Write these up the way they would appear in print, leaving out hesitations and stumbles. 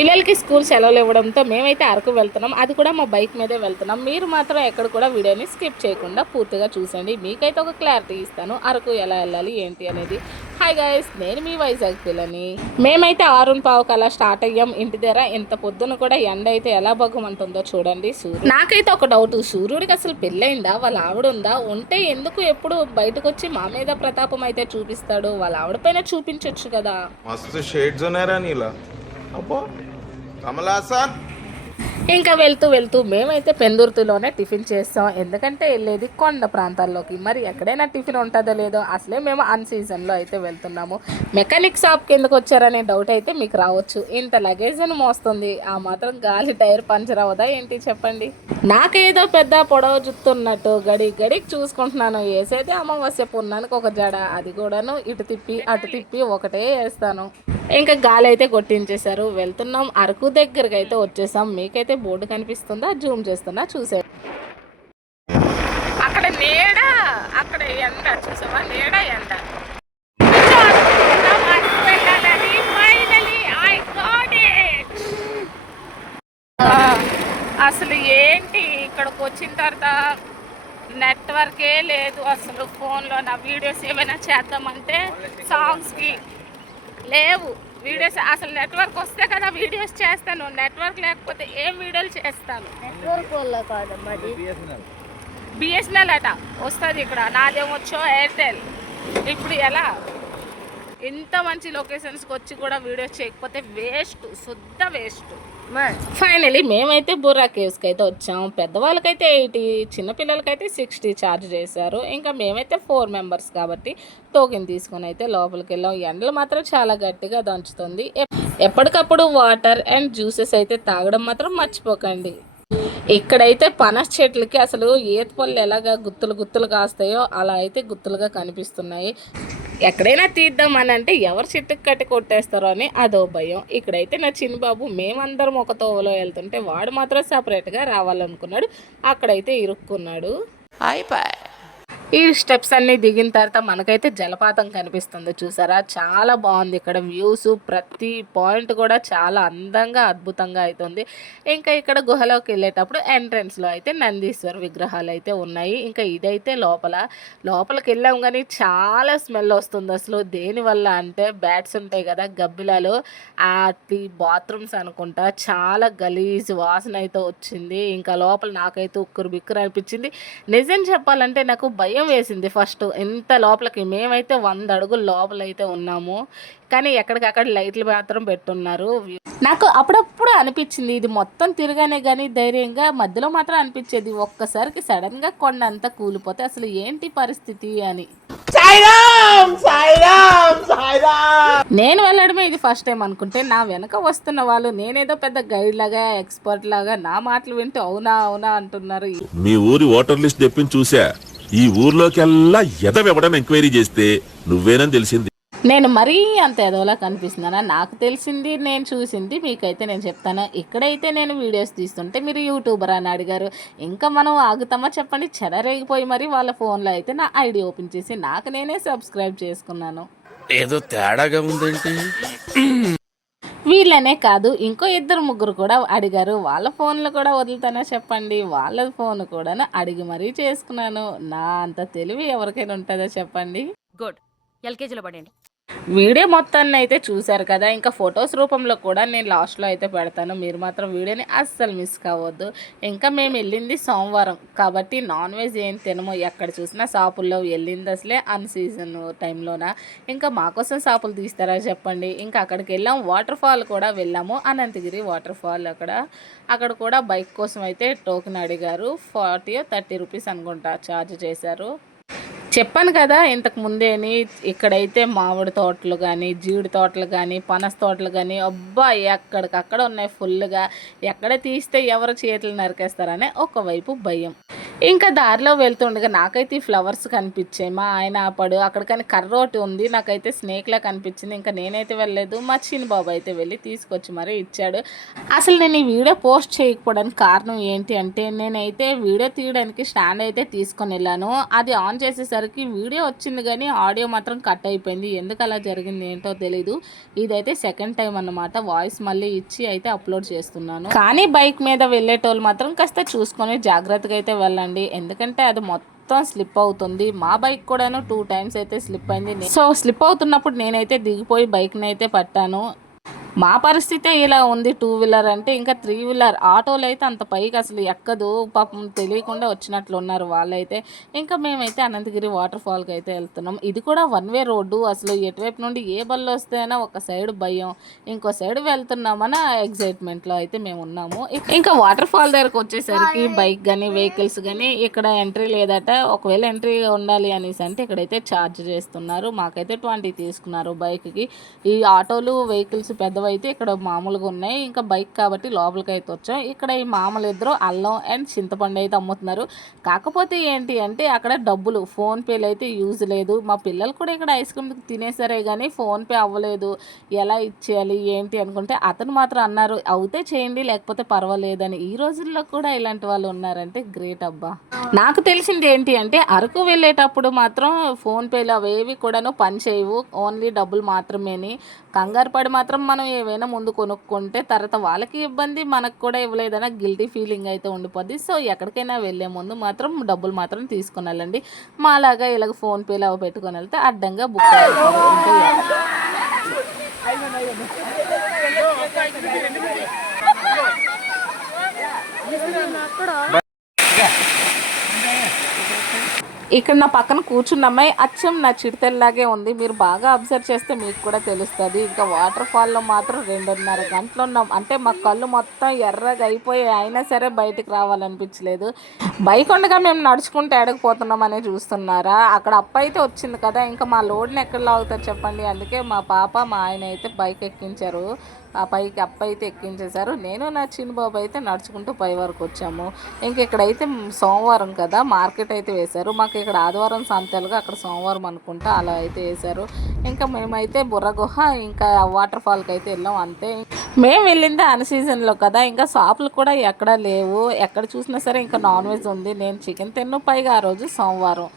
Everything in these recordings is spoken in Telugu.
పిల్లలకి స్కూల్ సెలవులు ఇవ్వడంతో మేమైతే అరకు వెళ్తున్నాం. అది కూడా మా బైక్ మీదే వెళ్తున్నాం. మీరు మాత్రం ఎక్కడ కూడా వీడియోని స్కిప్ చేయకుండా పూర్తిగా చూసండి. మీకైతే ఒక క్లారిటీ ఇస్తాను అరకు ఎలా వెళ్ళాలి ఏంటి అనేది. హాయ్ గైస్, నేను మీ వైజాగ్ పిల్లని. మేమైతే 6:15కి అలా స్టార్ట్ అయ్యాం ఇంటి దగ్గర. ఇంత పొద్దున కూడా ఎండ అయితే ఎలా బగ్గమంటుందో చూడండి. నాకైతే ఒక డౌట్, సూర్యుడికి అసలు పెళ్ళయిందా? వాళ్ళ ఆవిడ ఉందా? ఉంటే ఎందుకు ఎప్పుడు బయటకు వచ్చి మా మీద ప్రతాపం అయితే చూపిస్తాడు? వాళ్ళ ఆవిడ పైన చూపించవచ్చు కదా. మస్తు షేడ్స్ ఉన్నారా నీలా అబ్బో కమలాసన్. ఇంకా వెళ్తూ వెళ్తూ మేమైతే పెందుర్తిలోనే టిఫిన్ చేస్తాం. ఎందుకంటే వెళ్ళేది కొండ ప్రాంతాల్లోకి, మరి ఎక్కడైనా టిఫిన్ ఉంటుందో లేదో. అసలే మేము అన్ సీజన్లో అయితే వెళ్తున్నాము. మెకానిక్ షాప్కి ఎందుకు వచ్చారనే డౌట్ అయితే మీకు రావచ్చు. ఇంత లగేజ్ అని మోస్తుంది, ఆ మాత్రం గాలి టైర్ పంచర్ అవ్వదా ఏంటి చెప్పండి? నాకేదో పెద్ద పొడవ జుత్తున్నట్టు గడికి చూసుకుంటున్నాను. వేసేది అమావాస్య పున్నానికి ఒక జడ, అది కూడాను ఇటు తిప్పి అటు తిప్పి ఒకటే వేస్తాను. ఇంకా గాలి అయితే కొట్టించేశారు. వెళ్తున్నాం, అరకు దగ్గరికి అయితే వచ్చేసాం. మీకైతే బోర్డు కనిపిస్తుందా? జూమ్ చేస్తున్నా చూసే. అక్కడ నీడ, అక్కడ ఎండ చూసావా? నీడ ఎండ. అసలు ఏంటి ఇక్కడికి వచ్చిన తర్వాత నెట్వర్కే లేదు అసలు. ఫోన్లో నా వీడియోస్ ఏమైనా చేద్దామంటే సాంగ్స్కి లేవు వీడియోస్. అసలు నెట్వర్క్ వస్తే కదా వీడియోస్ చేస్తాను, నెట్వర్క్ లేకపోతే ఏం వీడియోలు చేస్తాను? బిఎస్ఎన్ఎల్ అట వస్తుంది ఇక్కడ, నాదేమొచ్చో ఎయిర్టెల్. ఇప్పుడు ఎలా? ఇంత మంచి లొకేషన్స్కి వచ్చి కూడా వీడియోస్ చేయకపోతే వేస్ట్, శుద్ధ వేస్ట్. ఫైనలీ మేమైతే బుర్రా కేవ్స్కి అయితే వచ్చాము. పెద్దవాళ్ళకైతే 80, చిన్నపిల్లలకైతే 60 ఛార్జ్ చేశారు. ఇంకా మేమైతే 4 మెంబర్స్ కాబట్టి టోకెన్ తీసుకొని అయితే లోపలికి వెళ్ళాం. ఎండలు మాత్రం చాలా గట్టిగా దంచుతుంది. ఎప్పటికప్పుడు వాటర్ అండ్ జ్యూసెస్ అయితే తాగడం మాత్రం మర్చిపోకండి. ఇక్కడైతే పనస చెట్లకి అసలు ఈత పళ్ళు ఎలాగా గుత్తులు కాస్తాయో అలా అయితే గుత్తులుగా కనిపిస్తున్నాయి. ఎక్కడైనా తీద్దామని అంటే ఎవరు చెట్టుకు కట్టి కొట్టేస్తారో అని అదో భయం. ఇక్కడైతే నా చిన్నబాబు మేమందరం ఒక తోవలో వెళ్తుంటే వాడు మాత్రం సపరేట్గా రావాలనుకున్నాడు. అక్కడైతే ఇరుక్కున్నాడు. ఈ స్టెప్స్ అన్నీ దిగిన తర్వాత మనకైతే జలపాతం కనిపిస్తుంది చూసారా? చాలా బాగుంది ఇక్కడ వ్యూస్. ప్రతి పాయింట్ కూడా చాలా అందంగా అద్భుతంగా అవుతుంది. ఇంకా ఇక్కడ గుహలోకి వెళ్ళేటప్పుడు ఎంట్రన్స్లో అయితే నందీశ్వర విగ్రహాలు అయితే ఉన్నాయి. ఇంకా ఇదైతే లోపలికి వెళ్ళాం కానీ చాలా స్మెల్ వస్తుంది అసలు. దేనివల్ల అంటే బ్యాట్స్ ఉంటాయి కదా గబ్బిలాలు, అవి బాత్రూమ్స్ అనుకుంటా. చాలా గలీజ్ వాసన అయితే వచ్చింది. ఇంకా లోపల నాకైతే ఉక్కురు బిక్కురు అనిపించింది. నిజం చెప్పాలంటే నాకు భయం వేసింది ఫస్ట్. ఎంత లోపలికి మేమైతే 100 అడుగులు లోపలైతే ఉన్నాము, కానీ ఎక్కడికక్కడ లైట్లు మాత్రం పెట్టున్నారు. నాకు అప్పుడప్పుడు అనిపించింది ఇది మొత్తం తిరగానే కానీ ధైర్యంగా, మధ్యలో మాత్రం అనిపించేది ఒక్కసారికి సడన్గా కొండ అంతా కూలిపోతే అసలు ఏంటి పరిస్థితి అని. నేను వెళ్ళడమే ఇది ఫస్ట్ టైం అనుకుంటే నా వెనక వస్తున్న వాళ్ళు నేనేదో పెద్ద గైడ్ లాగా ఎక్స్పర్ట్ లాగా నా మాటలు వింటూ అవునా అంటున్నారు. మీ ఊరి ఓటర్ లిస్ట్ తెప్పించి చూసా. ఈ ఊర్లోకెల్లా ఎదవెవడని ఎంక్వైరీ చేస్తే నువ్వేనని తెలిసింది. నేను మరీ అంత ఎదవలా కనిపిస్తున్నానా? నాకు తెలిసింది, నేను చూసింది మీకైతే నేను చెప్తాను. ఇక్కడైతే నేను వీడియోస్ తీస్తుంటే మీరు యూట్యూబర్ అని అడిగారు. ఇంకా మనం ఆగుతామా చెప్పండి? చెడరేగిపోయి మరి వాళ్ళ ఫోన్లో అయితే నా ఐడి ఓపెన్ చేసి నాకు నేనే సబ్స్క్రైబ్ చేసుకున్నాను. ఏదో తేడాగా ఉందేంటి? వీళ్ళనే కాదు ఇంకో 2-3 కూడా అడిగారు. వాళ్ళ ఫోన్లు కూడా వదులుతానా చెప్పండి? వాళ్ళ ఫోన్ కూడా అడిగి మరీ చేసుకున్నాను. నా అంత తెలివి ఎవరికైనా ఉంటుందో చెప్పండి? గుడ్, ఎల్కేజీలో పడండి. వీడియో మొత్తాన్ని అయితే చూశారు కదా. ఇంకా ఫొటోస్ రూపంలో కూడా నేను లాస్ట్లో అయితే పెడతాను. మీరు మాత్రం వీడియోని అస్సలు మిస్ కావద్దు. ఇంకా మేము వెళ్ళింది సోమవారం కాబట్టి నాన్ వెజ్ ఏం తినము. ఎక్కడ చూసినా షాపుల్లో వెళ్ళింది అసలే అన్ సీజన్ టైంలోన. ఇంకా మాకోసం షాపులు తీస్తారా చెప్పండి? ఇంకా అక్కడికి వెళ్ళాం. వాటర్ ఫాల్ కూడా వెళ్ళాము, అనంతగిరి వాటర్ ఫాల్. అక్కడ కూడా బైక్ కోసం అయితే టోకెన్ అడిగారు. 40-30 రూపీస్ అనుకుంటా ఛార్జ్ చేశారు. చెప్పాను కదా ఇంతకు ముందేని, ఇక్కడైతే మామిడి తోటలు కానీ, జీడి తోటలు కానీ, పనస తోటలు కానీ అబ్బా ఎక్కడికక్కడ ఉన్నాయి ఫుల్గా. ఎక్కడ తీస్తే ఎవరు చేతులు నరికేస్తారనే ఒకవైపు భయం. ఇంకా దారిలో వెళ్తుండగా నాకైతే ఈ ఫ్లవర్స్ కనిపించాయి. మా ఆయన ఆపాడు అక్కడ, కానీ కర్ర ఒకటి ఉంది, నాకైతే స్నేక్లా కనిపించింది. ఇంకా నేనైతే వెళ్ళలేదు, మా చిన్న బాబు అయితే వెళ్ళి తీసుకొచ్చి మరీ ఇచ్చాడు. అసలు నేను ఈ వీడియో పోస్ట్ చేయకపోవడానికి కారణం ఏంటి అంటే, నేనైతే వీడియో తీయడానికి స్టాండ్ అయితే తీసుకొని వెళ్ళాను. అది ఆన్ చేసేసరికి వీడియో వచ్చింది కానీ ఆడియో మాత్రం కట్ అయిపోయింది. ఎందుకు అలా జరిగింది ఏంటో తెలీదు. ఇదైతే సెకండ్ టైం అన్నమాట. వాయిస్ మళ్ళీ ఇచ్చి అయితే అప్లోడ్ చేస్తున్నాను. కానీ బైక్ మీద వెళ్ళేటోళ్ళు మాత్రం కాస్త చూసుకొని జాగ్రత్తగా అయితే వెళ్ళండి, ఎందుకంటే అది మొత్తం స్లిప్ అవుతుంది. మా బైక్ కూడాను 2 times అయితే స్లిప్ అయింది. సో స్లిప్ అవుతున్నప్పుడు నేనైతే దిగిపోయి బైక్ని అయితే పట్టాను. మా పరిస్థితే ఇలా ఉంది. 2 వీలర్ అంటే, ఇంకా 3 వీలర్ ఆటోలు అయితే అంత పైకి అసలు ఎక్కదు. పాపం తెలియకుండా వచ్చినట్లు ఉన్నారు వాళ్ళైతే. ఇంకా మేమైతే అనంతగిరి వాటర్ ఫాల్కి అయితే వెళ్తున్నాం. ఇది కూడా 1 వే రోడ్డు. అసలు ఎటువైపు నుండి ఏ బళ్ళు వస్తేనా ఒక సైడ్ భయం, ఇంకో సైడ్ వెళ్తున్నామన్న ఎగ్జైట్మెంట్లో అయితే మేము ఉన్నాము. ఇంకా వాటర్ ఫాల్ దగ్గరకు వచ్చేసరికి బైక్ కానీ వెహికల్స్ కానీ ఇక్కడ ఎంట్రీ లేదట. ఒకవేళ ఎంట్రీ ఉండాలి అనేసి అంటే ఇక్కడైతే ఛార్జ్ చేస్తున్నారు. మాకైతే 20 తీసుకున్నారు బైక్కి. ఈ ఆటోలు వెహికల్స్ పెద్దవైతే ఇక్కడ మామూలుగా ఉన్నాయి. ఇంకా బైక్ కాబట్టి లోపలికి అయితే వచ్చాం. ఇక్కడ ఈ మామూలు ఇద్దరు అల్లం అండ్ చింతపండు అయితే అమ్ముతున్నారు. కాకపోతే ఏంటి అంటే అక్కడ డబ్బులు ఫోన్పేలు అయితే యూజ్ లేదు. మా పిల్లలు కూడా ఇక్కడ ఐస్ క్రీమ్ తినేసరే కానీ ఫోన్పే అవ్వలేదు. ఎలా ఇచ్చేయాలి ఏంటి అనుకుంటే అతను మాత్రం అన్నారు అవుతే చేయండి లేకపోతే పర్వాలేదని. ఈ రోజుల్లో కూడా ఇలాంటి వాళ్ళు ఉన్నారంటే గ్రేట్ అబ్బా. నాకు తెలిసింది ఏంటి అంటే అరకు వెళ్ళేటప్పుడు మాత్రం ఫోన్పేలు అవేవి కూడాను పని చేయవు, ఓన్లీ డబ్బులు మాత్రమేని. కంగారు పడి మాత్రం మనం ఏవైనా ముందు కొనుక్కుంటే తర్వాత వాళ్ళకి ఇబ్బంది, మనకు కూడా ఇవ్వలేదన్న గిల్టీ ఫీలింగ్ అయితే ఉండిపోద్ది. సో ఎక్కడికైనా వెళ్ళే ముందు మాత్రం డబ్బులు మాత్రం తీసుకుని వెళ్ళండి. మాలాగా ఇలాగ ఫోన్పేలు అవి పెట్టుకొని వెళ్తే అడ్డంగా బుక్ అవుతాయి. ఇక్కడ నా పక్కన కూర్చున్న అమ్మాయి అచ్చం నా చిడతల్లాగే ఉంది. మీరు బాగా అబ్జర్వ్ చేస్తే మీకు కూడా తెలుస్తుంది. ఇంకా వాటర్ ఫాల్లో మాత్రం 2.5 గంటలు ఉన్నాం. అంటే మా కళ్ళు మొత్తం ఎర్రగా అయిపోయి అయినా సరే బయటికి రావాలనిపించలేదు. బైక్ ఉండగా మేము నడుచుకుంటూ ఎడకపోతున్నాం అనే చూస్తున్నారా. అక్కడ అప్ప అయితే వచ్చింది కదా, ఇంకా మా లోడ్ని ఎక్కడ లాగుతారు చెప్పండి. అందుకే మా పాప మా ఆయన అయితే బైక్ ఎక్కించారు. ఆ పైకి అప్ప అయితే ఎక్కించేశారు. నేను నా చిన్న బాబు అయితే నడుచుకుంటూ పై వరకు వచ్చాము. ఇంక ఇక్కడైతే సోమవారం కదా మార్కెట్ అయితే వేశారు. మాకు ఇక్కడ ఆదివారం సంతలుగా అక్కడ సోమవారం అనుకుంటా అలా అయితే వేశారు. ఇంకా మేమైతే బుర్రగుహ ఇంకా వాటర్ ఫాల్కి అయితే వెళ్ళాం అంతే. మేము వెళ్ళింది అన్ సీజన్లో కదా, ఇంకా షాపులు కూడా ఎక్కడా లేవు. ఎక్కడ చూసినా సరే ఇంకా నాన్ వెజ్ ఉంది. నేను చికెన్ తిన్ను, పైగా ఆ రోజు సోమవారం.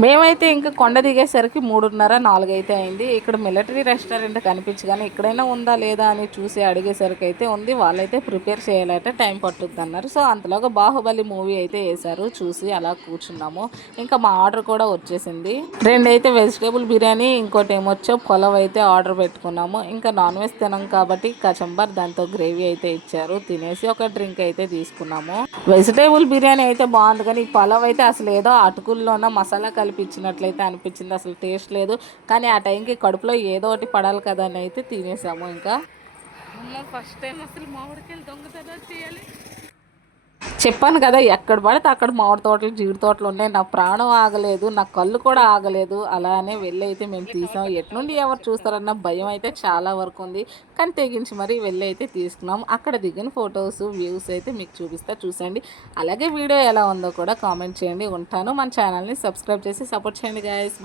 మేమైతే ఇంకా కొండ దిగేసరికి 3:30, 4 అయితే అయింది. ఇక్కడ మిలిటరీ రెస్టారెంట్ కనిపించగానే ఇక్కడైనా ఉందా లేదా అని చూసి అడిగేసరికి అయితే ఉంది. వాళ్ళైతే ప్రిపేర్ చేయాలంటే టైం పట్టుద్ది అన్నారు. సో అంతలోగా బాహుబలి మూవీ అయితే వేశారు. చూసి అలా కూర్చున్నాము. ఇంకా మా ఆర్డర్ కూడా వచ్చేసింది. 2 అయితే వెజిటేబుల్ బిర్యానీ, ఇంకోటి ఏమొచ్చో పొలవ్ అయితే ఆర్డర్ పెట్టుకున్నాము. ఇంకా నాన్ వెజ్ తినాం కాబట్టి కచంబర్ దాంతో గ్రేవీ అయితే ఇచ్చారు. తినేసి ఒక డ్రింక్ అయితే తీసుకున్నాము. వెజిటేబుల్ బిర్యానీ అయితే బాగుంది కానీ పొలవ్ అయితే అసలు ఏదో అటుకుల్లోన మసాలా కలిపించినట్లయితే అనిపించింది. అసలు టేస్ట్ లేదు. కానీ ఆ టైంకి కడుపులో ఏదో ఒకటి పడాలి కదా అని అయితే తినేసాము. ఇంకా ఫస్ట్ టైం అసలు మామిడికాయలు దొంగతనం చేయాలి. చెప్పాను కదా ఎక్కడ పడితే అక్కడ మామిడి తోటలు, జీడి తోటలు ఉన్నాయి. నా ప్రాణం ఆగలేదు, నా కళ్ళు కూడా ఆగలేదు. అలానే వెళ్ళి అయితే మేము తీసాం. ఎట్నుండి ఎవరు చూస్తారన్న భయం అయితే చాలా వరకు ఉంది. కానీ తెగించి మరీ వెళ్ళి అయితే తీసుకున్నాం. అక్కడ దిగిన ఫొటోస్, వ్యూస్ అయితే మీకు చూసండి. అలాగే వీడియో ఎలా ఉందో కూడా కామెంట్ చేయండి. ఉంటాను. మన ఛానల్ని సబ్స్క్రైబ్ చేసి సపోర్ట్ చేయండి గైస్.